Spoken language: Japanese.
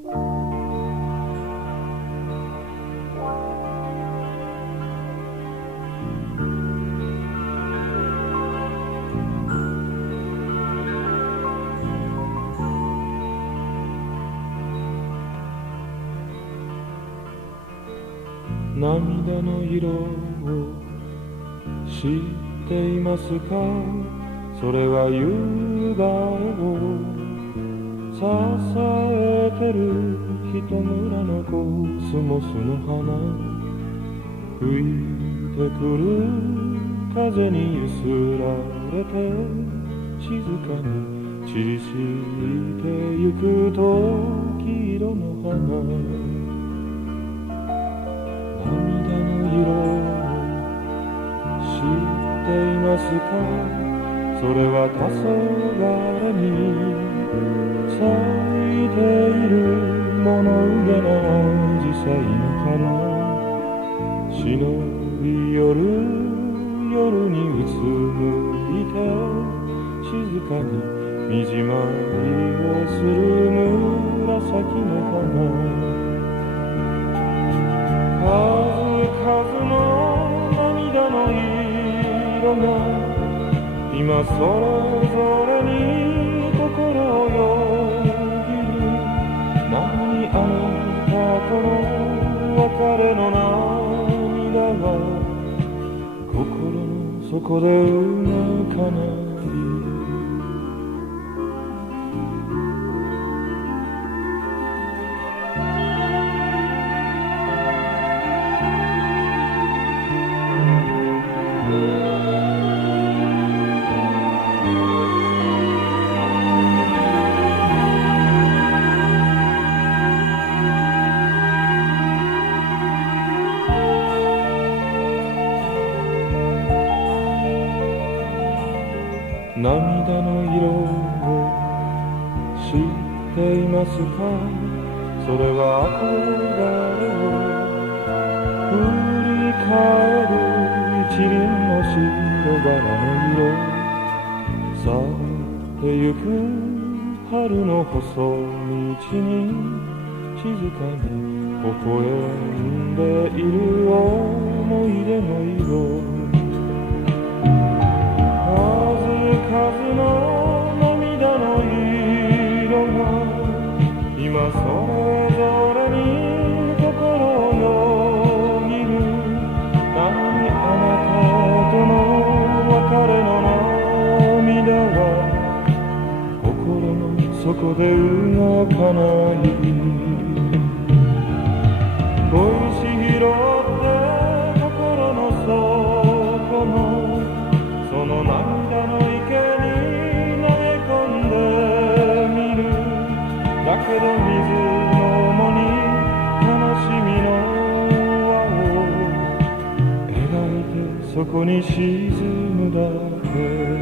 涙の色を知っていますか？それは夕映えを支えてる一村のコスモスの花、吹いてくる風に揺すられて静かに散り敷いてゆく時色の花、涙の色を知っていますか？それは黄昏に咲いている物憂げな紫陽花の忍び寄る夜にうつむいて静かにみじまりをする紫の花、数々の涙の色が今それぞれに心をよぎる。何あなたとの別れの涙は心の底で動かない。涙の色を知っていますか？それは憧れを振り返る一輪の白バラの色、去ってゆく春の細道に静かに微笑んでいる思い出の色、数の涙の色が今それぞれに心をよぎる。何あなたとの別れの涙は心の底で動かない。恋し拾って心の底のその涙の池に投げ込んでみる。だけど水のに悲しみの輪を描いてそこに沈むだけ。